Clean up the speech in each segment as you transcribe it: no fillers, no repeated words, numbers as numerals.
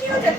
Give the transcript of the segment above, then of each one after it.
কি হয়েছে?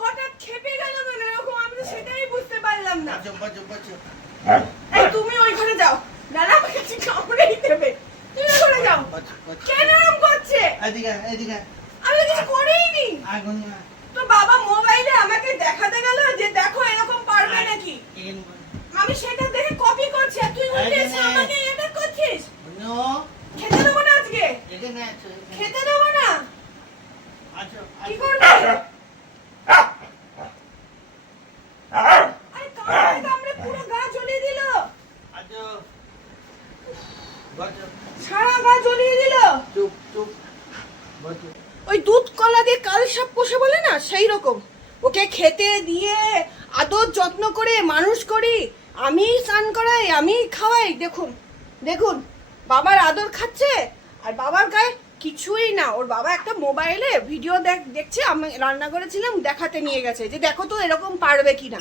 হঠাৎ খেপে গেল কেন এরকম? আমি তো সেটাই বুঝতে পারলাম না। তুমি ওই ঘরে যাও, নানা আমাকে কামড়েই দেবে। তুমি ওই ঘরে যাও। কেন এরকম করছে? আমি কিছু করিনি। তো বাবা মোবাইলে আমাকে দেখাতে গেল যে দেখো এরকম পারবে নাকি। আমি সেটা দেখে কপি করছি আর তুই উল্টে এসে আমাকে এটা করছিস। খেতে দেবো না আজকে, খেতে দেবো না। কি করবে? আরে কামড়ে কামড়ে পুরো গা জ্বলিয়ে দিল, সারা গা জ্বলিয়ে দিল। ওই দুধ কলা দিয়ে কাল সাপ পোষে বলে না, সেই রকম ওকে খেতে দিয়ে আদর যত্ন করে মানুষ করি, আমি স্নান করাই, আমি খাওয়াই। দেখুন দেখুন বাবার আদর খাচ্ছে আর বাবার গায়ে কিছুই না। ওর বাবা একটা মোবাইলে ভিডিও দেখছে, আমি রান্না করেছিলাম, দেখাতে নিয়ে গেছে যে দেখো তো এরকম পারবে কিনা।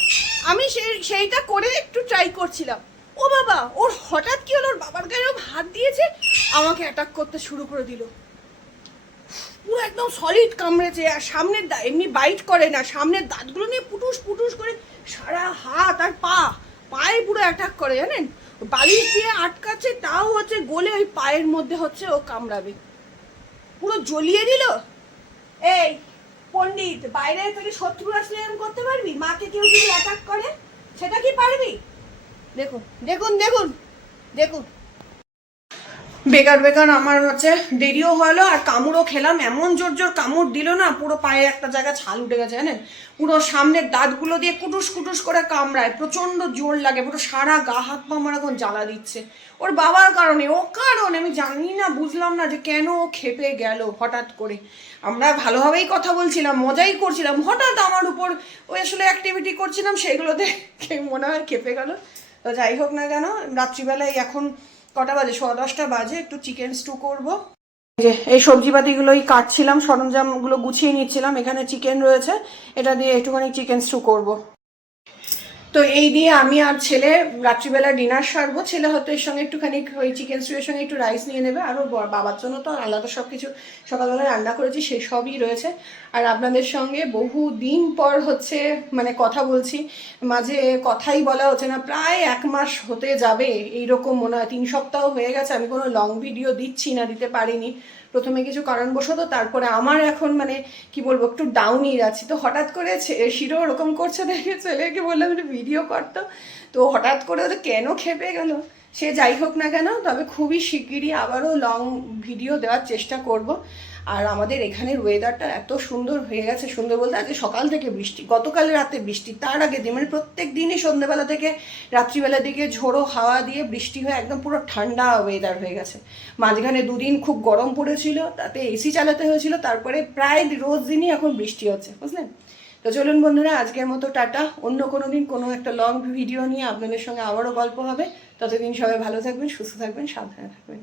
আমি সেইটা করে একটু ট্রাই করছিলাম। ও বাবা, ওর হঠাৎ কি হলো, ওর বাবার গায়ে হাত দিয়েছে, আমাকে অ্যাটাক করতে শুরু করে দিল। পুরো একদম সলিড কামড়েছে। আর সামনের এমনি বাইট করে না, সামনের দাঁতগুলো নিয়ে পুটুস পুটুস করে সারা হাত আর পায়ে পুরো অ্যাটাক করে, জানেন। বালিশ দিয়ে আটকাচ্ছে, তাও হচ্ছে গলে ওই পায়ের মধ্যে হচ্ছে ও কামড়াবে। পুরো জ্বলিয়ে দিল। এই পণ্ডিত, বাইরে থেকে শত্রু আসলে এরকম করতে পারবি? মাকে কেউ যদি অ্যাটাক করে সেটা কি পারবি? দেখুন দেখুন দেখুন দেখুন। বেকার বেকার আমার হচ্ছে দেরিও হলো আর কামড়ও খেলাম। এমন জোর জোর কামড় দিল না, পুরো পায়ে একটা জায়গা ছাল উঠে গেছে, জানেন। পুরো সামনের দাঁতগুলো দিয়ে কুটুস কুটুস করে কামড়ায়, প্রচন্ড জোর লাগে। পুরো সারা গা হাত পা আমার এখন জ্বালা দিচ্ছে। ওর বাবার কারণে, ও কারণ আমি জানি না, বুঝলাম না যে কেন ও খেপে গেল হঠাৎ করে। আমরা ভালোভাবেই কথা বলছিলাম, মজাই করছিলাম, হঠাৎ আমার উপর ওই আসলে অ্যাক্টিভিটি করছিলাম, সেগুলোতে মনে হয় খেপে গেল। তো যাই হোক না কেন, রাত্রিবেলায় এখন কটা বাজে, 10:15 বাজে, একটু চিকেন স্টু করবো। যে এই সবজিপাতিগুলোই কাটছিলাম, সরঞ্জামগুলো গুছিয়ে নিচ্ছিলাম। এখানে চিকেন রয়েছে, এটা দিয়ে একটুখানি চিকেন স্টু করবো। তো এই দিয়ে আমি আর ছেলে রাত্রিবেলা ডিনার সারবো। ছেলে হয়তো এর সঙ্গে একটুখানি ওই চিকেন স্টুয়ের সঙ্গে একটু রাইস নিয়ে নেবে। আর ওর বাবার জন্য তো আলাদা সব কিছু সকালবেলা রান্না করেছি, সেই সবই রয়েছে। আর আপনাদের সঙ্গে বহু দিন পর হচ্ছে মানে কথা বলছি, মাঝে কথাই বলা হচ্ছে না। প্রায় 1 মাস হতে যাবে এইরকম মনে হয়, 3 সপ্তাহ হয়ে গেছে আমি কোনো লং ভিডিও দিচ্ছি না, দিতে পারিনি। প্রথমে কিছু কারণবশত, তারপরে আমার এখন মানে কি বলবো, একটু ডাউনই যাচ্ছি। তো হঠাৎ করে শিরো ওরকম করছে দেখে ছেলেকে বললাম একটু ভিডিও করতো। তো হঠাৎ করে ওদের কেন খেপে গেল, সে যাই হোক না কেন, তবে খুবই শিগগিরই আবারও লং ভিডিও দেওয়ার চেষ্টা করব। আর আমাদের এখানের ওয়েদারটা এত সুন্দর হয়ে গেছে, সুন্দর বলতে আজকে সকাল থেকে বৃষ্টি, গতকাল রাতে বৃষ্টি, তার আগের দিন মানে প্রত্যেক দিনই সন্ধ্যেবেলা থেকে রাত্রিবেলার দিকে ঝোড়ো হাওয়া দিয়ে বৃষ্টি হয়ে একদম পুরো ঠান্ডা ওয়েদার হয়ে গেছে। মাঝখানে 2 দিন খুব গরম পড়েছিল, তাতে এসি চালাতে হয়েছিল, তারপরে প্রায় রোজ দিনই এখন বৃষ্টি হচ্ছে, বুঝলেন। তো চলুন বন্ধুরা, আজকের মতো টাটা। অন্য কোনো দিন কোনো একটা লং ভিডিও নিয়ে আপনাদের সঙ্গে আবারও গল্প হবে। ততদিন সবাই ভালো থাকবেন, সুস্থ থাকবেন, সাবধানে থাকবেন।